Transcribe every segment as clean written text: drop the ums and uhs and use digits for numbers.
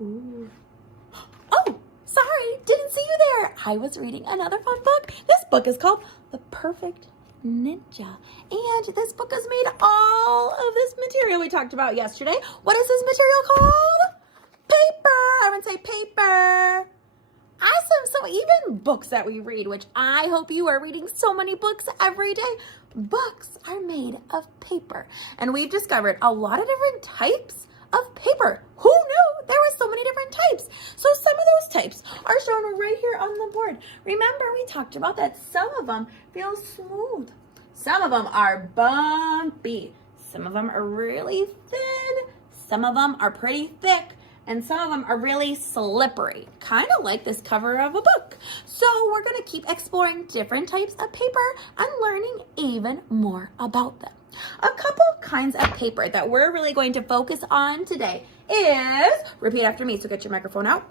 Ooh. Oh, sorry, didn't see you there. I was reading another fun book. This book is called The Perfect Ninja. And this book is made all of this material we talked about yesterday. What is this material called? Paper. Everyone say paper. Awesome. So even books that we read, which I hope you are reading so many books every day, books are made of paper. And we've discovered a lot of different types of paper. Who knew there were so many different types? So some of those types are shown right here on the board. Remember, we talked about that some of them feel smooth. Some of them are bumpy. Some of them are really thin. Some of them are pretty thick. And some of them are really slippery, kind of like this cover of a book. So we're going to keep exploring different types of paper and learning even more about them. A couple kinds of paper that we're really going to focus on today is, repeat after me, so get your microphone out.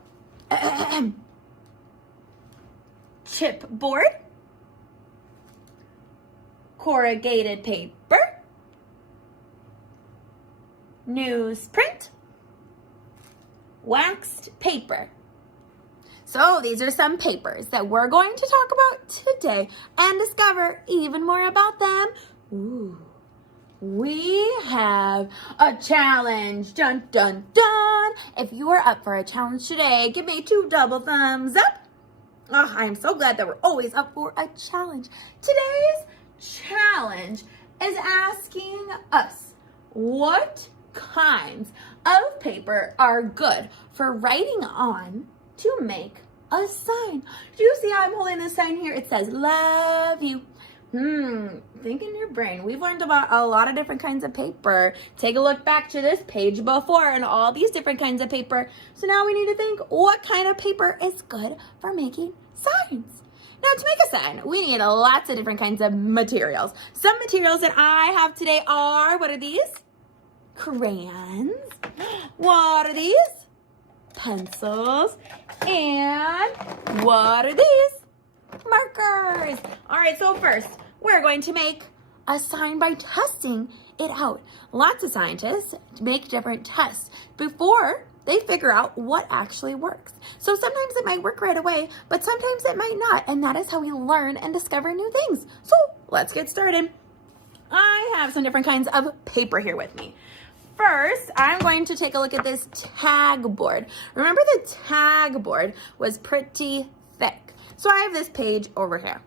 Chipboard, corrugated paper, newsprint, waxed paper. So these are some papers that we're going to talk about today and discover even more about them. Ooh, we have a challenge. Dun, dun, dun. If you are up for a challenge today, give me 2 double thumbs up. Oh, I am so glad that we're always up for a challenge. Today's challenge is asking us what kinds of paper are good for writing on to make a sign. Do you see how I'm holding this sign here? It says, love you. Think in your brain. We've learned about a lot of different kinds of paper. Take a look back to this page before and all these different kinds of paper. So now we need to think what kind of paper is good for making signs. Now to make a sign, we need lots of different kinds of materials. Some materials that I have today are, what are these? Crayons. What are these? Pencils. And what are these? Markers. All right, so first, we're going to make a sign by testing it out. Lots of scientists make different tests before they figure out what actually works. So sometimes it might work right away, but sometimes it might not, and that is how we learn and discover new things. So let's get started. I have some different kinds of paper here with me. First, I'm going to take a look at this tag board. Remember, the tag board was pretty thick. So I have this page over here.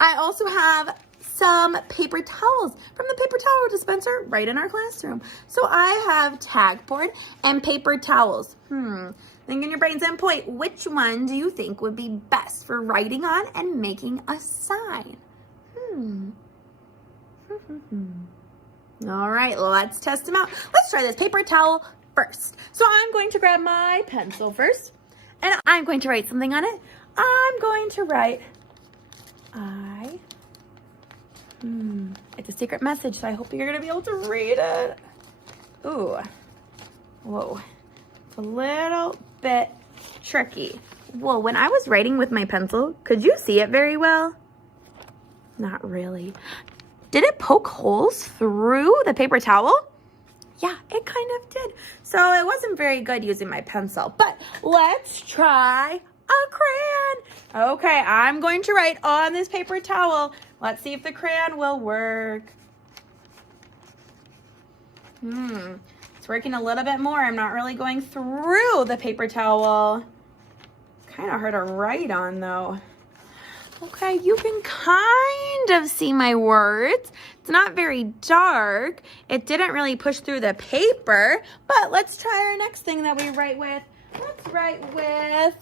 I also have some paper towels from the paper towel dispenser right in our classroom. So I have tag board and paper towels. Think in your brains and point, which one do you think would be best for writing on and making a sign? All right, let's test them out. Let's try this paper towel first. So I'm going to grab my pencil first, and I'm going to write something on it. I'm going to write it's a secret message, so I hope you're gonna be able to read it. Ooh, whoa, it's a little bit tricky. Well, when I was writing with my pencil, could you see it very well? Not really. Did it poke holes through the paper towel? Yeah, it kind of did. So it wasn't very good using my pencil, but let's try a crayon. Okay, I'm going to write on this paper towel. Let's see if the crayon will work. It's working a little bit more. I'm not really going through the paper towel. Kind of hard to write on though. Okay, you can kind of see my words. It's not very dark. It didn't really push through the paper, but let's try our next thing that we write with. Let's write with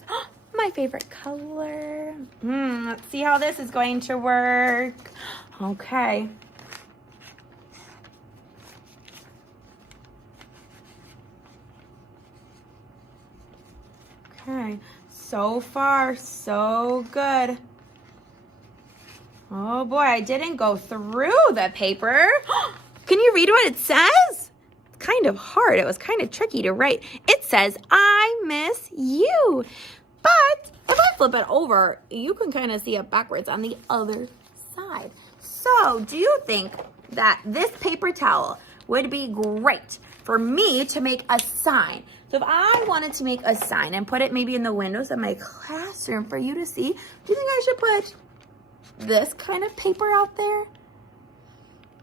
my favorite color. Let's see how this is going to work. Okay. Okay, so far, so good. Oh boy, I didn't go through the paper. Can you read what it says? It's kind of hard. It was kind of tricky to write. It says, I miss you. But if I flip it over, you can kind of see it backwards on the other side. So do you think that this paper towel would be great for me to make a sign. So if I wanted to make a sign and put it maybe in the windows of my classroom for you to see, do you think I should put this kind of paper out there?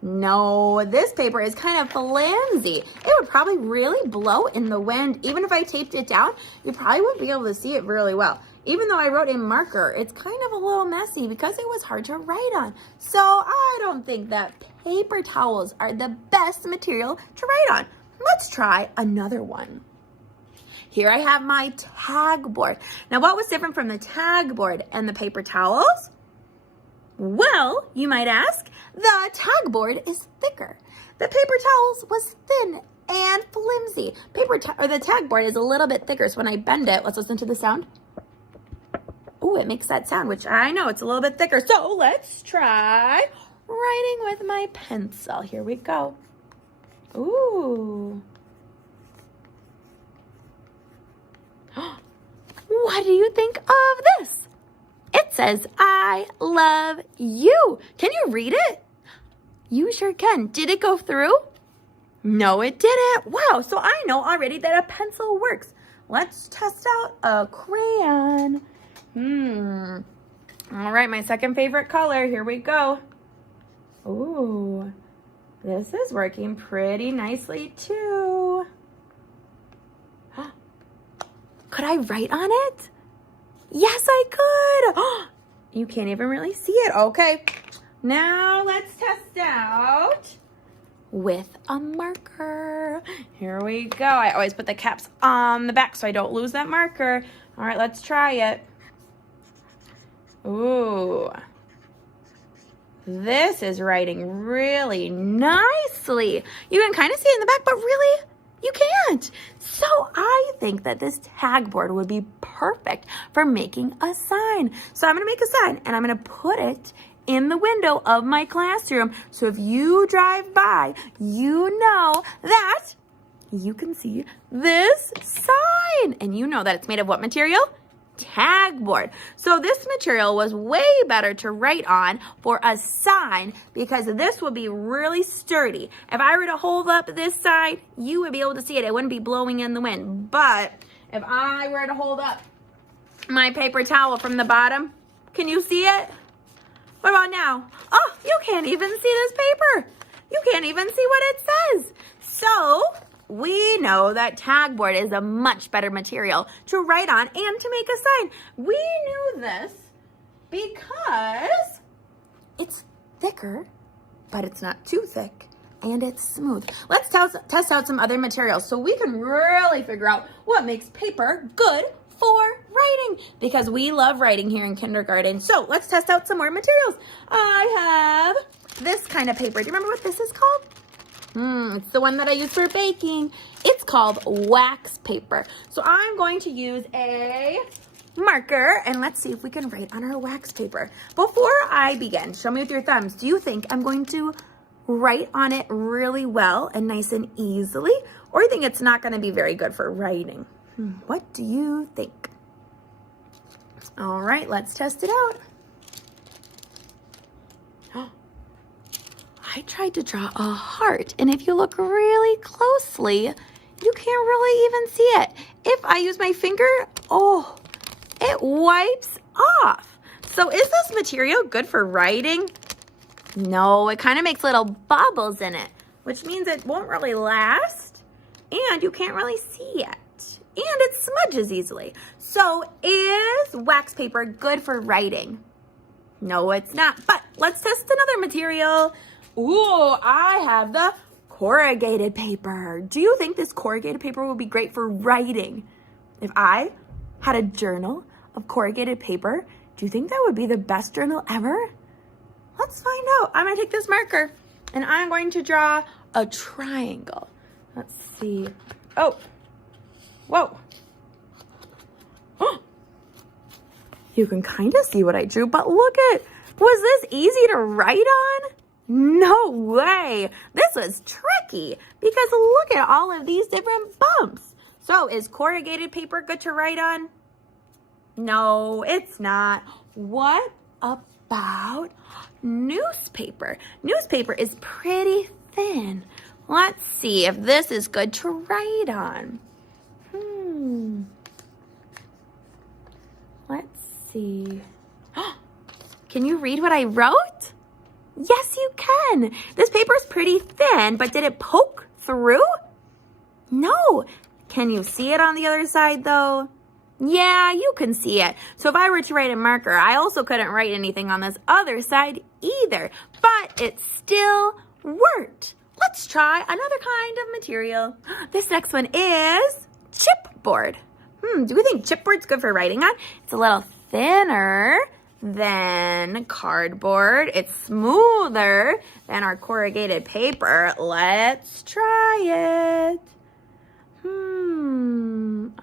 No, this paper is kind of flimsy. It would probably really blow in the wind. Even if I taped it down, you probably wouldn't be able to see it really well. Even though I wrote in marker, it's kind of a little messy because it was hard to write on. So I don't think that paper towels are the best material to write on. Let's try another one. Here I have my tag board. Now, what was different from the tag board and the paper towels? Well, you might ask, the tag board is thicker. The paper towels was thin and flimsy. The tag board is a little bit thicker, so when I bend it, let's listen to the sound. Ooh, it makes that sound, which I know it's a little bit thicker. So let's try writing with my pencil. Here we go. Ooh. What do you think of this? It says, I love you. Can you read it? You sure can. Did it go through? No, it didn't. Wow, so I know already that a pencil works. Let's test out a crayon. All right, my second favorite color. Here we go. Ooh, this is working pretty nicely too. Could I write on it? Yes, I could. You can't even really see it. Okay, now let's test out with a marker. Here we go. I always put the caps on the back so I don't lose that marker. All right, let's try it. Ooh. This is writing really nicely. You can kind of see it in the back, but really, you can't. So I think that this tag board would be perfect for making a sign. So I'm gonna make a sign and I'm gonna put it in the window of my classroom. So if you drive by, you know that you can see this sign. And you know that it's made of what material? Tag board. So this material was way better to write on for a sign because this would be really sturdy. If I were to hold up this side, you would be able to see it. It wouldn't be blowing in the wind. But if I were to hold up my paper towel from the bottom, can you see it? What about now? Oh, you can't even see this paper. You can't even see what it says. So we know that tag board is a much better material to write on and to make a sign. We knew this because it's thicker, but it's not too thick, and it's smooth. Let's test out some other materials so we can really figure out what makes paper good for writing, because we love writing here in kindergarten. So let's test out some more materials. I have this kind of paper. Do you remember what this is called? It's the one that I use for baking. It's called wax paper. So I'm going to use a marker and let's see if we can write on our wax paper. Before I begin, show me with your thumbs. Do you think I'm going to write on it really well and nice and easily, or you think it's not going to be very good for writing? What do you think? All right, let's test it out. I tried to draw a heart, and if you look really closely, you can't really even see it. If I use my finger, oh, it wipes off. So is this material good for writing? No, it kind of makes little bubbles in it, which means it won't really last, and you can't really see it. And it smudges easily. So is wax paper good for writing? No, it's not, but let's test another material. Ooh, I have the corrugated paper. Do you think this corrugated paper would be great for writing? If I had a journal of corrugated paper, do you think that would be the best journal ever? Let's find out. I'm gonna take this marker and I'm going to draw a triangle. Let's see. Oh, whoa. You can kind of see what I drew, but look at, was this easy to write on? No way. This was tricky because look at all of these different bumps. So is corrugated paper good to write on? No, it's not. What about newspaper? Newspaper is pretty thin. Let's see if this is good to write on. Let's see. Can you read what I wrote? Yes, you can. This paper's pretty thin, but did it poke through? No. Can you see it on the other side, though? Yeah, you can see it. So if I were to write a marker, I also couldn't write anything on this other side either, but it still worked. Let's try another kind of material. This next one is chipboard. Do we think chipboard's good for writing on? It's a little thinner than cardboard. It's smoother than our corrugated paper. Let's try it.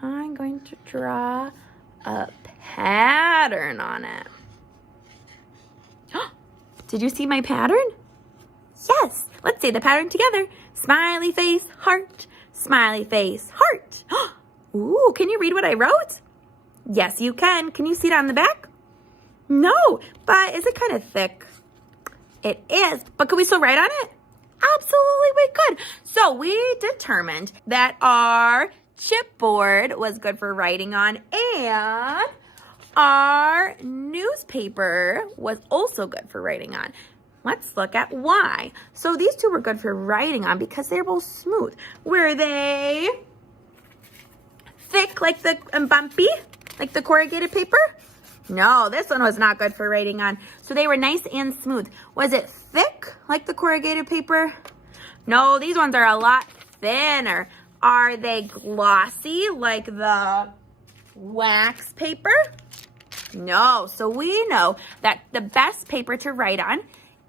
I'm going to draw a pattern on it. Did you see my pattern? Yes. Let's say the pattern together. Smiley face, heart. Smiley face, heart. Ooh, can you read what I wrote? Yes, you can. Can you see it on the back? No, but is it kind of thick? It is, but could we still write on it? Absolutely, we could. So we determined that our chipboard was good for writing on, and our newspaper was also good for writing on. Let's look at why. So these two were good for writing on because they're both smooth. Were they thick like the bumpy, like the corrugated paper? No, this one was not good for writing on. So they were nice and smooth. Was it thick like the corrugated paper? No, these ones are a lot thinner. Are they glossy like the wax paper? No, so we know that the best paper to write on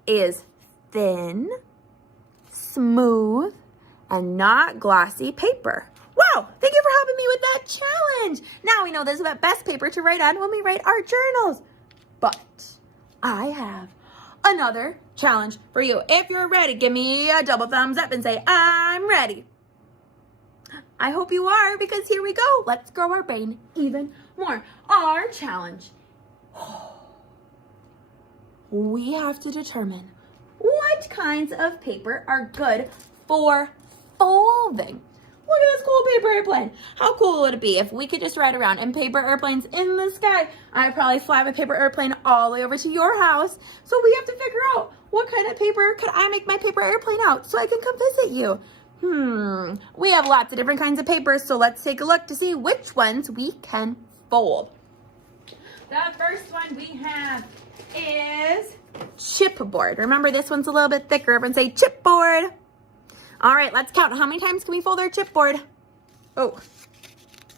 is thin, smooth, and not glossy paper. Wow, thank you for helping me with that challenge. Now we know this is the best paper to write on when we write our journals. But I have another challenge for you. If you're ready, give me a double thumbs up and say, I'm ready. I hope you are, because here we go. Let's grow our brain even more. Our challenge. We have to determine what kinds of paper are good for folding. Look at this cool paper airplane. How cool would it be if we could just ride around in paper airplanes in the sky? I'd probably fly my paper airplane all the way over to your house. So we have to figure out what kind of paper could I make my paper airplane out so I can come visit you. We have lots of different kinds of papers, so let's take a look to see which ones we can fold. The first one we have is chipboard. Remember, this one's a little bit thicker. Everyone say chipboard. All right, let's count. How many times can we fold our chipboard? Oh,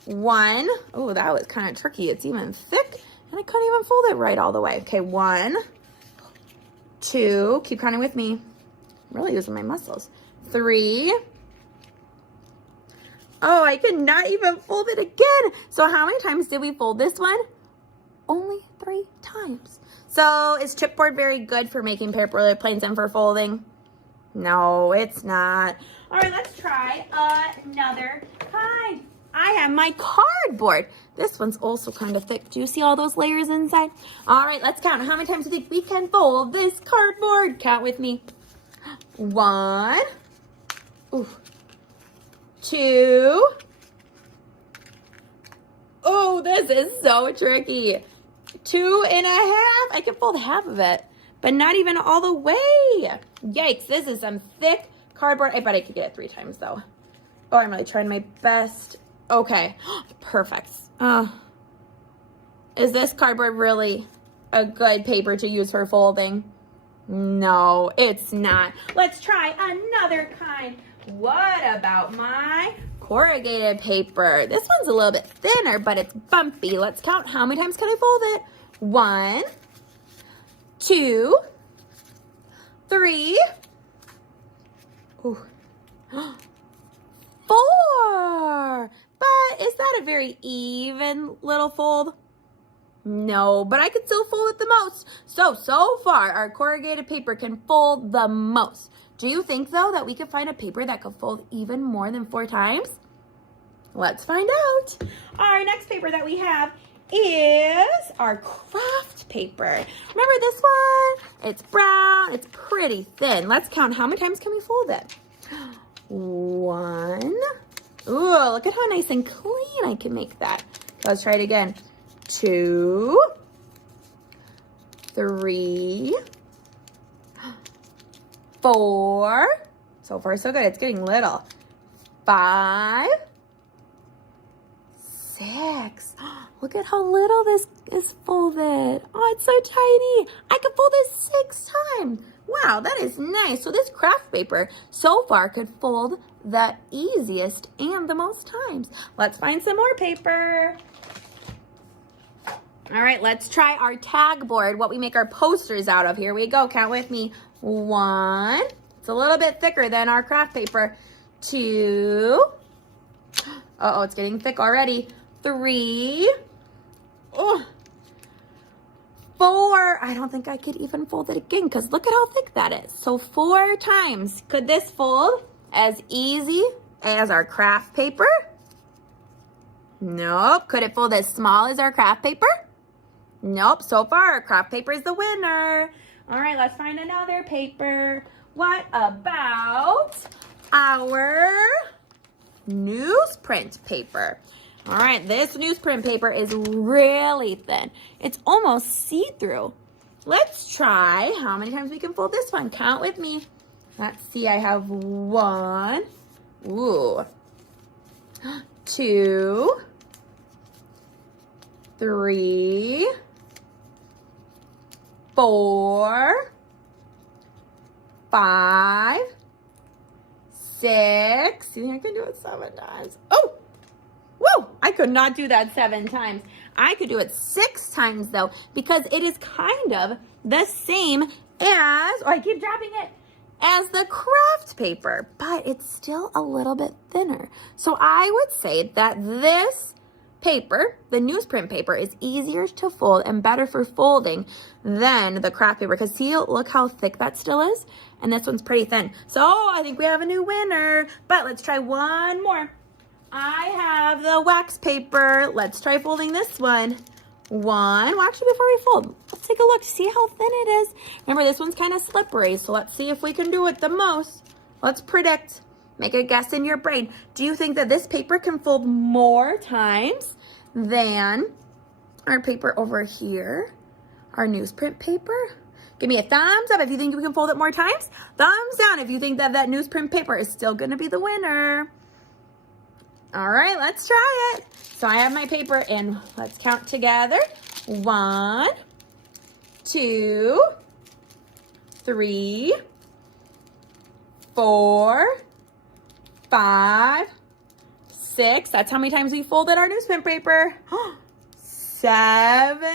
one. Oh, that was kind of tricky. It's even thick, and I couldn't even fold it right all the way. Okay, 1, 2. Keep counting with me. I'm really using my muscles. 3. Oh, I could not even fold it again. So how many times did we fold this one? Only 3 times. So is chipboard very good for making paper airplanes and for folding? No, it's not. All right, let's try another kind. I have my cardboard. This one's also kind of thick. Do you see all those layers inside? All right, let's count. How many times do you think we can fold this cardboard? Count with me. 1. Ooh. 2. Oh, this is so tricky. 2 and a half. I can fold half of it, but not even all the way. Yikes, this is some thick cardboard. I bet I could get it 3 times though. Oh, I'm really trying my best. Okay, perfect. Is this cardboard really a good paper to use for folding? No, it's not. Let's try another kind. What about my corrugated paper? This one's a little bit thinner, but it's bumpy. Let's count. How many times can I fold it? 1, 2, 3, 4. But is that a very even little fold? No, but I could still fold it the most. So far, our corrugated paper can fold the most. Do you think, though, that we could find a paper that could fold even more than 4 times? Let's find out. Our next paper that we have is our craft paper. Remember this one? It's brown. It's pretty thin. Let's count. How many times can we fold it? look at how nice and clean I can make that. Let's try it again. 2, 3, 4. So far, so good. It's getting little. 5, 6. Look at how little this is folded. Oh, it's so tiny. I could fold this 6 times. Wow, that is nice. So this craft paper so far could fold the easiest and the most times. Let's find some more paper. All right, let's try our tag board, what we make our posters out of. Here we go. Count with me. 1. It's a little bit thicker than our craft paper. 2. Uh-oh, it's getting thick already. 3. Oh. 4. I don't think I could even fold it again because look at how thick that is. So 4 times. Could this fold as easy as our craft paper? Nope. Could it fold as small as our craft paper? Nope. So far, our craft paper is the winner. All right, let's find another paper. What about our newsprint paper? All right, this newsprint paper is really thin. It's almost see-through. Let's try how many times we can fold this one. Count with me. Let's see, I have 1, 2, 3, 4, 5, 6. You think I can do it 7 times? Oh! Whoa, I could not do that 7 times. I could do it 6 times though, because it is kind of the same as, oh, I keep dropping it, as the craft paper, but it's still a little bit thinner. So I would say that this paper, the newsprint paper, is easier to fold and better for folding than the craft paper, because see, look how thick that still is, and this one's pretty thin. So I think we have a new winner, but let's try one more. I have the wax paper. Let's try folding this one. 1. Well, actually, before we fold, let's take a look. See how thin it is? Remember, this one's kind of slippery, so let's see if we can do it the most. Let's predict. Make a guess in your brain. Do you think that this paper can fold more times than our paper over here? Our newsprint paper? Give me a thumbs up if you think we can fold it more times. Thumbs down if you think that that newsprint paper is still going to be the winner. All right, let's try it. So I have my paper and let's count together. 1, 2, 3, 4, 5, 6. That's how many times we folded our newsprint paper. 7,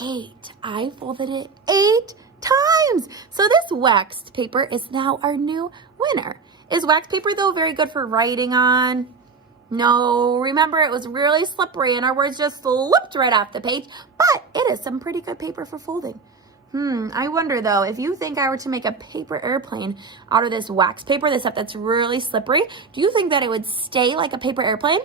8. I folded it 8 times. So this waxed paper is now our new winner. Is wax paper though very good for writing on? No, remember it was really slippery and our words just slipped right off the page, but it is some pretty good paper for folding. I wonder though, if you think I were to make a paper airplane out of this wax paper, this stuff that's really slippery, do you think that it would stay like a paper airplane?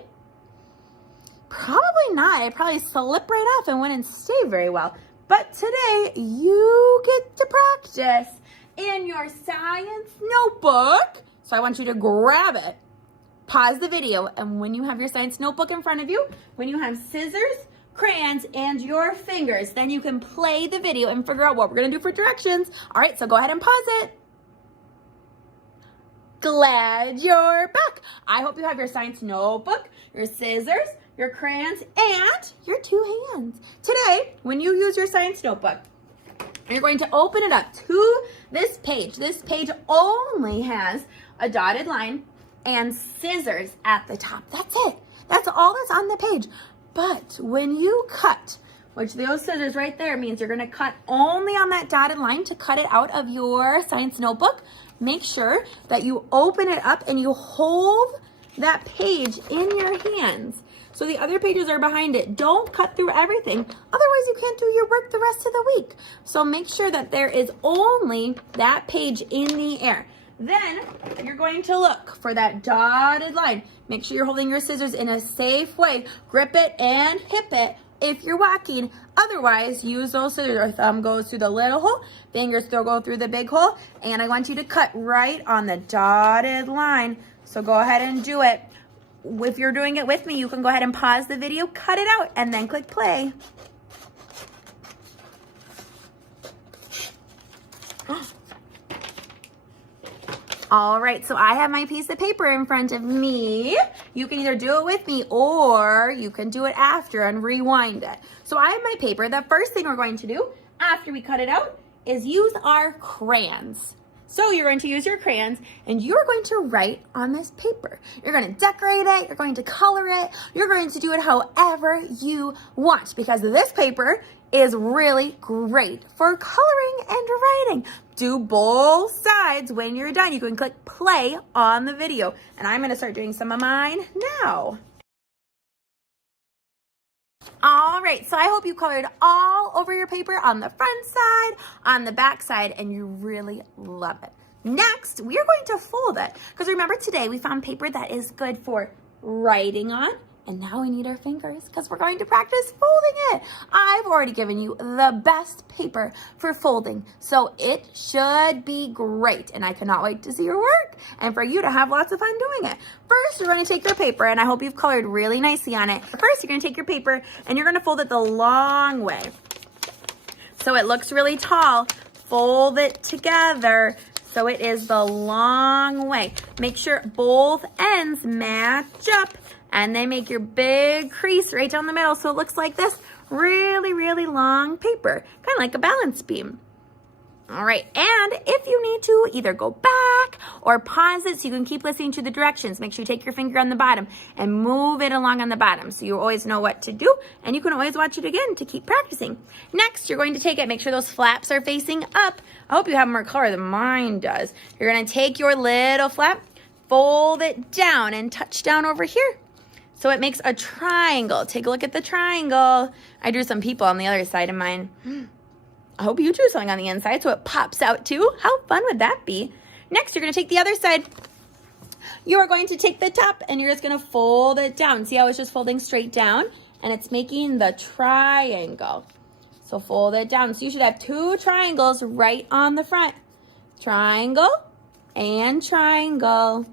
Probably not. It'd probably slip right off and wouldn't stay very well. But today, you get to practice in your science notebook. So I want you to grab it, pause the video, and when you have your science notebook in front of you, when you have scissors, crayons, and your fingers, then you can play the video and figure out what we're going to do for directions. All right, so go ahead and pause it. Glad you're back. I hope you have your science notebook, your scissors, your crayons, and your 2 hands. Today, when you use your science notebook, you're going to open it up to this page. This page only has a dotted line and scissors at the top. That's it. That's all that's on the page. But when you cut, which those scissors right there means you're going to cut only on that dotted line to cut it out of your science notebook, make sure that you open it up and you hold that page in your hands. So the other pages are behind it. Don't cut through everything. Otherwise, you can't do your work the rest of the week. So make sure that there is only that page in the air. Then you're going to look for that dotted line. Make sure you're holding your scissors in a safe way. Grip it and hip it if you're walking. Otherwise, use those scissors. Your thumb goes through the little hole, fingers still go through the big hole, and I want you to cut right on the dotted line. So go ahead and do it. If you're doing it with me, you can go ahead and pause the video, cut it out, and then click play. All right, so I have my piece of paper in front of me. You can either do it with me or you can do it after and rewind it. So I have my paper. The first thing we're going to do after we cut it out is use our crayons. So you're going to use your crayons and you're going to write on this paper. You're going to decorate it, you're going to color it, you're going to do it however you want because this paper is really great for coloring and writing. Do both sides when you're done. You can click play on the video. And I'm going to start doing some of mine now. All right, so I hope you colored all over your paper on the front side, on the back side, and you really love it. Next, we are going to fold it. Because remember today we found paper that is good for writing on. And now we need our fingers because we're going to practice folding it. I've already given you the best paper for folding, so it should be great. And I cannot wait to see your work and for you to have lots of fun doing it. First, you're going to take your paper, and I hope you've colored really nicely on it. First, you're going to take your paper and you're going to fold it the long way. So it looks really tall. Fold it together so it is the long way. Make sure both ends match up. And then make your big crease right down the middle so it looks like this really, really long paper, kind of like a balance beam. All right, and if you need to, either go back or pause it so you can keep listening to the directions. Make sure you take your finger on the bottom and move it along on the bottom so you always know what to do, and you can always watch it again to keep practicing. Next, you're going to take it, make sure those flaps are facing up. I hope you have more color than mine does. You're gonna take your little flap, fold it down and touch down over here. So it makes a triangle. Take a look at the triangle. I drew some people on the other side of mine. I hope you drew something on the inside so it pops out too. How fun would that be? Next, you're gonna take the other side. You are going to take the top and you're just gonna fold it down. See how it's just folding straight down? And it's making the triangle. So fold it down. So you should have two triangles right on the front. Triangle and triangle.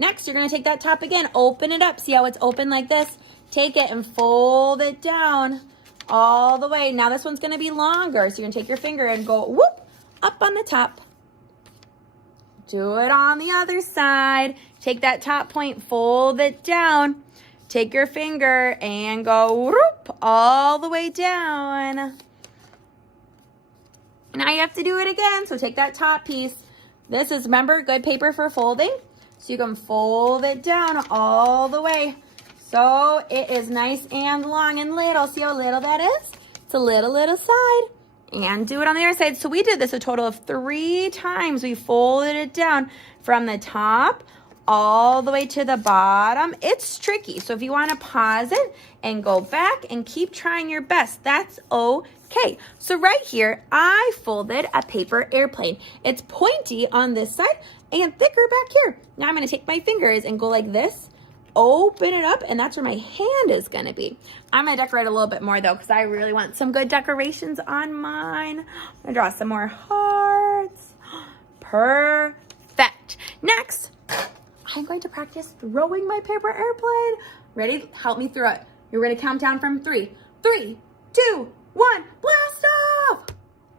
Next, you're gonna take that top again, open it up. See how it's open like this? Take it and fold it down all the way. Now this one's gonna be longer. So you're gonna take your finger and go whoop, up on the top. Do it on the other side. Take that top point, fold it down. Take your finger and go whoop, all the way down. Now you have to do it again. So take that top piece. This is, remember, good paper for folding. So you can fold it down all the way. So it is nice and long and little. See how little that is? It's a little side. And do it on the other side. So we did this a total of 3 times. We folded it down from the top all the way to the bottom. It's tricky. So if you want to pause it and go back and keep trying your best, that's okay. So right here, I folded a paper airplane. It's pointy on this side and thicker back here. Now I'm gonna take my fingers and go like this, open it up, and that's where my hand is gonna be. I'm gonna decorate a little bit more though, because I really want some good decorations on mine. I'm gonna draw some more hearts. Perfect. Next, I'm going to practice throwing my paper airplane. Ready? Help me throw it. You're gonna count down from 3. 3, 2, 1, blast off!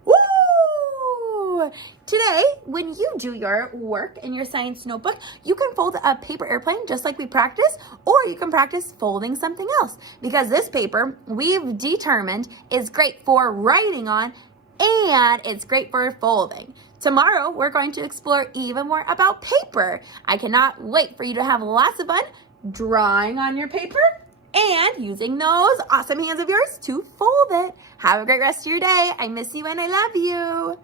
Woo! Today, when you do your work in your science notebook, you can fold a paper airplane just like we practiced, or you can practice folding something else. Because this paper, we've determined, is great for writing on, and it's great for folding. Tomorrow, we're going to explore even more about paper. I cannot wait for you to have lots of fun drawing on your paper and using those awesome hands of yours to fold it. Have a great rest of your day. I miss you and I love you.